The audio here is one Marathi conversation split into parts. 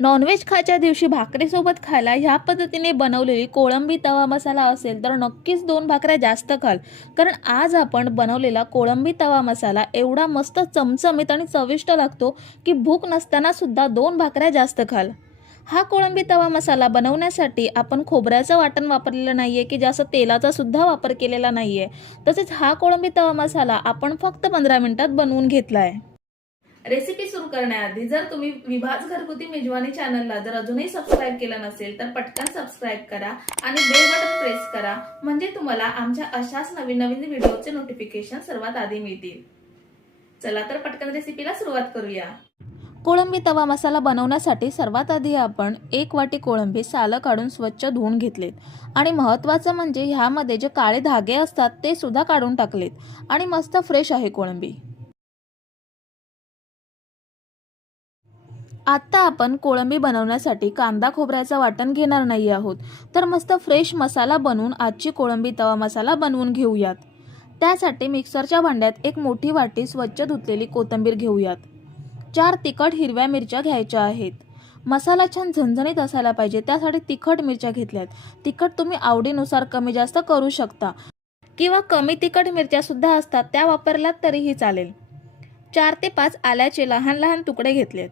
नॉनव्हेज खायच्या दिवशी भाकरीसोबत खायला ह्या पद्धतीने बनवलेली कोळंबी तवा मसाला असेल तर नक्कीच 2 भाकऱ्या जास्त खाल, कारण आज आपण बनवलेला कोळंबी तवा मसाला एवढा मस्त चमचमीत आणि चविष्ट लागतो की भूक नसताना सुद्धा 2 भाकऱ्या जास्त खाल। हा कोळंबी तवा मसाला बनवण्यासाठी आपण खोबऱ्याचं वाटण वापरलेलं नाहीये की जास्त तेलाचा सुद्धा वापर केलेला नाहीये। तसेच हा कोळंबी तवा मसाला आपण फक्त 15 मिनिटात बनवून घेतलाय। रेसिपी सुरू करण्याआधी जर तुम्ही विभाज घरगुती मेजवानी चॅनलला जर अजूनही सबस्क्राइब केलं नसेल तर पटकन सबस्क्राइब करा आणि बेल बटन प्रेस करा, म्हणजे तुम्हाला आमच्या अशाच नवीन व्हिडिओचे नोटिफिकेशन सर्वात आधी मिळतील। चला तर पटकन रेसिपीला सुरुवात करूया। कोळंबी तवा मसाला बनवण्यासाठी सर्वात आधी आपण 1 वाटी कोळंबी सालं काढून स्वच्छ धुवून घेतलेत आणि महत्त्वाचं म्हणजे ह्यामध्ये जे काळे धागे असतात ते सुद्धा काढून टाकलेत आणि मस्त फ्रेश आहे कोळंबी। आता आपण कोळंबी बनवण्यासाठी कांदा खोबऱ्याचं वाटण घेणार नाही आहोत, तर मस्त फ्रेश मसाला बनवून आजची कोळंबी तवा मसाला बनवून घेऊयात। त्यासाठी मिक्सरच्या भांड्यात 1 मोठी वाटी स्वच्छ धुतलेली कोथिंबीर घेऊयात। 4 तिखट हिरव्या मिरच्या घ्यायच्या आहेत। मसाला छान झणझणीत असायला पाहिजे, त्यासाठी तिखट मिरच्या घेतल्यात। तिखट तुम्ही आवडीनुसार कमी जास्त करू शकता किंवा कमी तिखट मिरच्या सुद्धा असतात त्या वापरल्यात तरीही चालेल। 4 ते 5 आल्याचे लहान लहान तुकडे घेतलेत।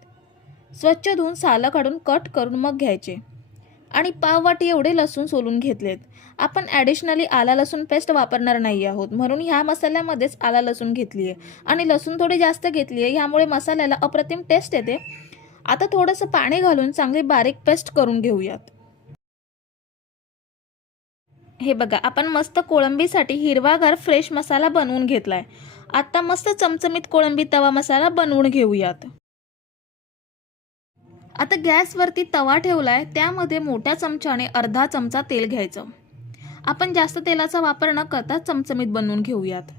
स्वच्छ धुवून सालं काढून कट करून मग घ्यायचे आणि पाव वाटी एवढे लसूण सोलून घेतलेत। आपण ॲडिशनली आला लसूण पेस्ट वापरणार नाही आहोत, म्हणून ह्या मसाल्यामध्येच आला लसूण घेतली आहे आणि लसूण थोडी जास्त घेतली आहे, ह्यामुळे मसाल्याला अप्रतिम टेस्ट येते। आता थोडंसं पाणी घालून चांगली बारीक पेस्ट करून घेऊयात। हे बघा, आपण मस्त कोळंबीसाठी हिरवागार फ्रेश मसाला बनवून घेतलाय। आता मस्त चमचमीत कोळंबी तवा मसाला बनवून घेऊयात। आता गॅसवरती तवा ठेवलाय, त्यामध्ये मोठ्या चमच्याने अर्धा चमचा तेल घ्यायचं। आपण जास्त तेलाचा वापर न करता चमचमीत बनवून घेऊयात।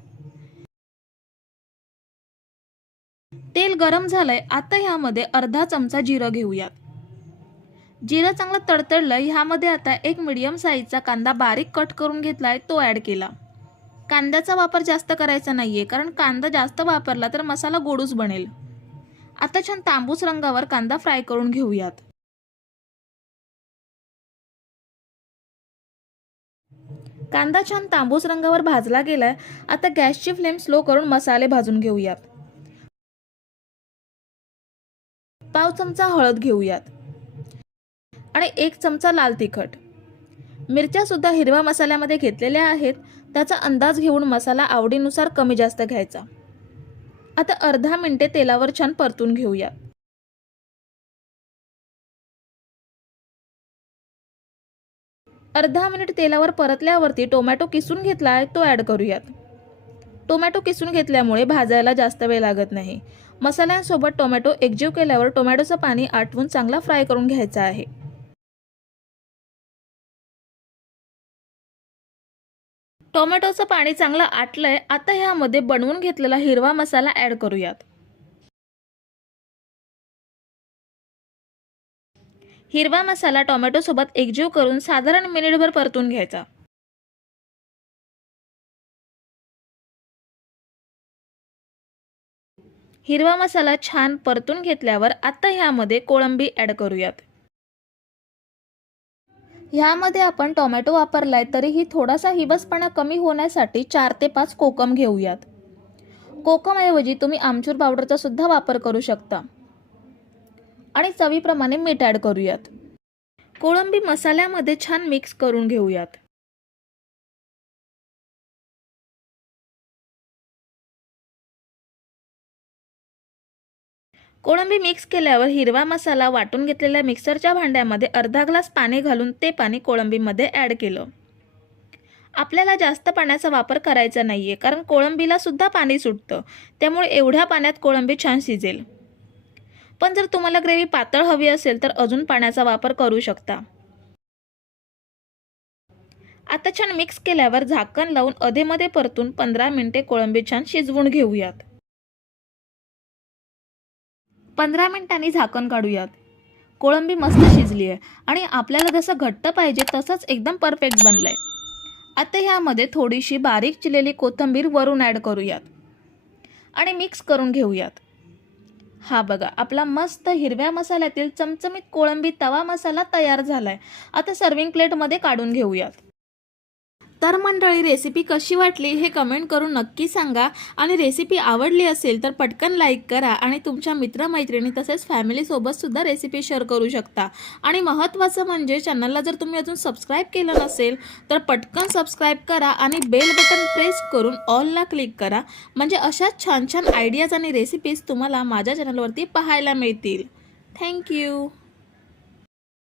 तेल गरम झालंय, आता ह्यामध्ये अर्धा चमचा जिरं घेऊयात। जिरं चांगलं तडतडलं, ह्यामध्ये आता 1 मीडियम साईजचा कांदा बारीक कट करून घेतलाय तो ॲड केला। कांद्याचा वापर जास्त करायचा नाहीये, कारण कांदा जास्त वापरला तर मसाला गोडूस बनेल। आता छान तांबूस रंगावर कांदा फ्राय करून घेऊयात। कांदा छान तांबूस रंगावर भाजला गेलाय, आता गॅसची फ्लेम स्लो करून मसाले भाजून घेऊयात। पाव चमचा हळद घेऊयात आणि 1 चमचा लाल तिखट। मिरच्या सुद्धा हिरवा मसाल्यामध्ये घेतलेल्या आहेत, त्याचा अंदाज घेऊन मसाला आवडीनुसार कमी जास्त घ्यायचा। आता अर्धा मिनिटे तेलावर छान परतून घेऊयात। अर्धा मिनिट तेलावर परतल्यावरती टोमॅटो किसून घेतलाय तो ॲड करूयात। टोमॅटो किसून घेतल्यामुळे भाजायला जास्त वेळ लागत नाही। मसाल्यांसोबत टोमॅटो एकजीव केल्यावर टोमॅटोचं पाणी आटवून चांगला फ्राय करून घ्यायचा आहे। टोमॅटोचं पाणी चांगलं आटलंय, आता ह्यामध्ये बनवून घेतलेला हिरवा मसाला ॲड करूयात। हिरवा मसाला टोमॅटो सोबत एकजीव करून साधारण मिनिटभर परतून घ्यायचा। हिरवा मसाला छान परतून घेतल्यावर आता ह्यामध्ये कोळंबी ॲड करूयात। ह्यामध्ये आपण टोमॅटो वापरलाय तरीही थोडासा हिवसपणा कमी होण्यासाठी 4 ते 5 कोकम घेऊयात। कोकम ऐवजी तुम्ही आमचूर पावडरचा सुद्धा वापर करू शकता आणि चवीप्रमाणे मीठ ॲड करूयात। कोळंबी मसाल्यामध्ये छान मिक्स करून घेऊयात। कोळंबी मिक्स केल्यावर हिरवा मसाला वाटून घेतलेल्या मिक्सरच्या भांड्यामध्ये अर्धा ग्लास पाणी घालून ते पाणी कोळंबीमध्ये ॲड केलं। आपल्याला जास्त पाण्याचा वापर करायचा नाहीये, कारण कोळंबीला सुद्धा पाणी सुटतं, त्यामुळे एवढ्या पाण्यात कोळंबी छान शिजेल। पण जर तुम्हाला ग्रेव्ही पातळ हवी असेल तर अजून पाण्याचा वापर करू शकता। आता छान मिक्स केल्यावर झाकण लावून अधेमध्ये परतून 15 मिनिटे कोळंबी छान शिजवून घेऊयात। 15 मिनिटांनी झाकण काढूयात। कोळंबी मस्त शिजली आहे आणि आपल्याला जसं घट्ट पाहिजे तसंच एकदम परफेक्ट बनलंय। आता ह्यामध्ये थोडीशी बारीक चिरलेली कोथिंबीर वरून ॲड करूयात आणि मिक्स करून घेऊयात। हा बघा, आपला मस्त हिरव्या मसाल्यातील चमचमीत कोळंबी तवा मसाला तयार झालाय. आता सर्विंग प्लेटमध्ये काढून घेऊयात. तर मंडळी, रेसिपी कशी वाटली हे कमेंट करून नक्की सांगा. आणि रेसिपी आवडली असेल तर पटकन लाईक करा आणि तुमच्या मित्रमैत्रिणी तसेच फॅमिलीसोबत सुद्धा रेसिपी शेअर करू शकता. आणि महत्त्वाचं म्हणजे चॅनलला जर तुम्ही अजून सबस्क्राईब केलं नसेल तर पटकन सबस्क्राईब करा आणि बेल बटन प्रेस करून ऑलला क्लिक करा. म्हणजे अशाच छान छान आयडियाज आणि रेसिपीज तुम्हाला माझ्या चॅनलवरती पाहायला मिळतील. थँक्यू.